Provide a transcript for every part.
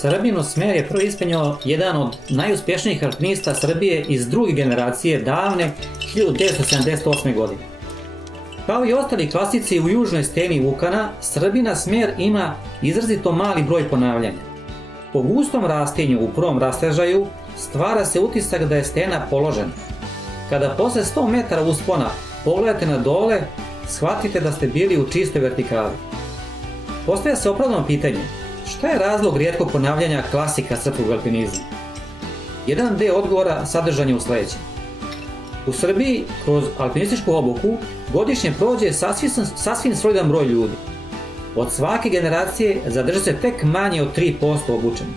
Srbinu Smer je prvi ispenjao jedan od najuspješnijih alpinista Srbije iz druge generacije davne 1978. godine. Kao i ostali klasici u južnoj steni Vukana, Srbina Smer ima izrazito mali broj ponavljanja. Po gustom rastinju u prvom rastežaju stvara se utisak da je stena položena. Kada posle 100 metara uspona pogledate na dole, shvatite da ste bili u čistoj vertikali. Postavlja se opravdano pitanje, šta je razlog rijetkog ponavljanja klasika srpskog alpinizma? Jedan deo odgovora sadržan je u sledećem. U Srbiji kroz alpinističku obuku godišnje prođe sasvim solidan broj ljudi. Od svake generacije zadrže se tek manje od 3% obučenih.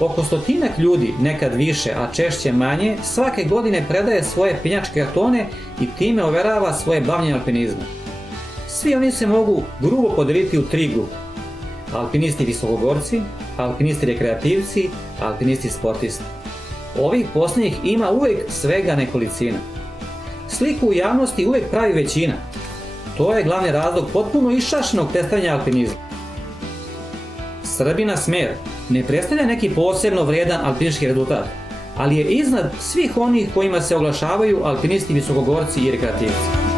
Oko stotinak ljudi, nekad više, a češće manje, svake godine predaje svoje penjačke kartone i time overava svoje bavljenje alpinizmom. Svi oni se mogu grubo podeliti u 3 grupe. Alpinisti visokogorci, alpinisti rekreativci, alpinisti sportisti. Ovih posljednjih ima uvijek svega nekolicina. Sliku u javnosti uvijek pravi većina. To je glavni razlog potpuno iščašenog predstavljanja alpinizma. Srbina Smer ne predstavlja neki posebno vrijedan alpinistički rezultat, ali je iznad svih onih kojima se oglašavaju alpinisti visokogorci i rekreativci.